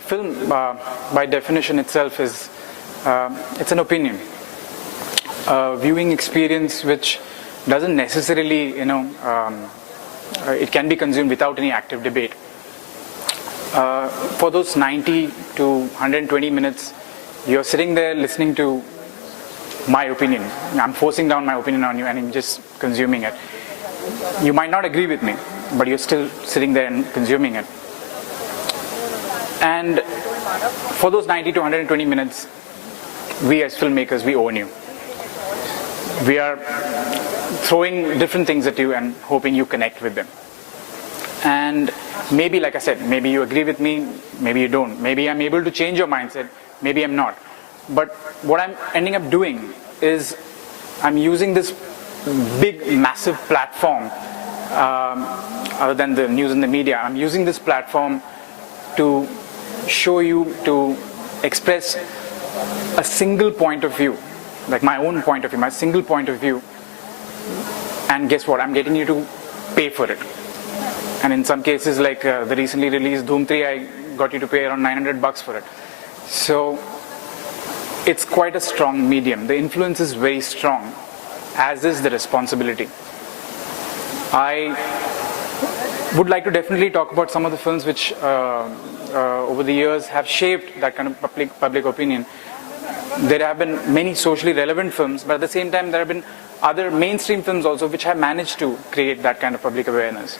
a film, by definition itself, is it's an opinion, a viewing experience which doesn't necessarily, it can be consumed without any active debate. For those 90 to 120 minutes, you're sitting there listening to my opinion. I'm forcing down my opinion on you and I'm just consuming it. You might not agree with me, but you're still sitting there and consuming it. And for those 90 to 120 minutes, we as filmmakers, we own you. We are throwing different things at you and hoping you connect with them. And maybe, like I said, maybe you agree with me, maybe you don't. Maybe I'm able to change your mindset, maybe I'm not. But what I'm ending up doing is I'm using this big, massive platform, other than the news and the media, I'm using this platform to show you, to express a single point of view, like my own point of view, my single point of view. And guess what? I'm getting you to pay for it. And in some cases, like the recently released Dhoom 3, I got you to pay around $900 for it. So it's quite a strong medium. The influence is very strong, as is the responsibility. I would like to definitely talk about some of the films which over the years have shaped that kind of public opinion. There have been many socially relevant films, but at the same time there have been other mainstream films also which have managed to create that kind of public awareness.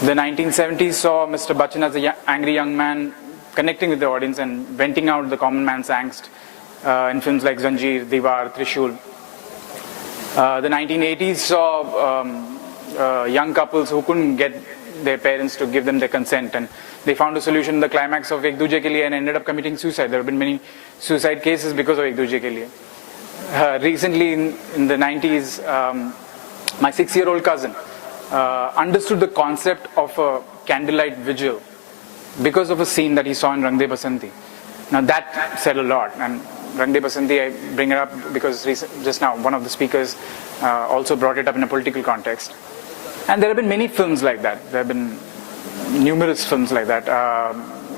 The 1970s saw Mr. Bachchan as an angry young man connecting with the audience and venting out the common man's angst in films like Zanjeer, Diwar, Trishul. The 1980s saw young couples who couldn't get their parents to give them their consent, and they found a solution in the climax of Ek Duje Ke Liye and ended up committing suicide. There have been many suicide cases because of Ek Duje Ke Liye. Recently in the 90s, my 6-year-old cousin understood the concept of a candlelight vigil because of a scene that he saw in Rang De Basanti. Now that said a lot, and Rang De Basanti, I bring it up because just now one of the speakers also brought it up in a political context. And there have been many films like that. There have been numerous films like that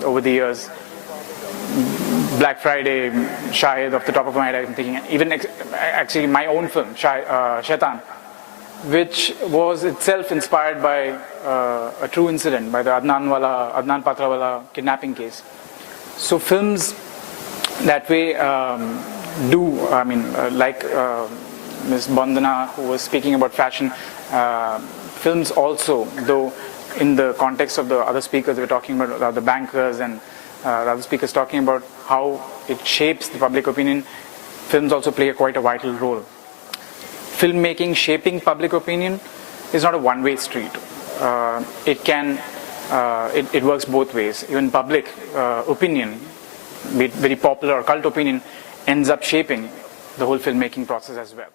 over the years. Black Friday, Shayad, off the top of my head, I'm thinking, even actually my own film, Shaitaan, which was itself inspired by a true incident, by the Adnan Patrawala kidnapping case. So films that way like Ms. Bandana, who was speaking about fashion, films also, though in the context of the other speakers, we were talking about the bankers and the other speakers talking about how it shapes the public opinion, films also play quite a vital role. Filmmaking shaping public opinion is not a one-way street. It works both ways. Even public opinion, be it very popular or cult opinion, ends up shaping the whole filmmaking process as well.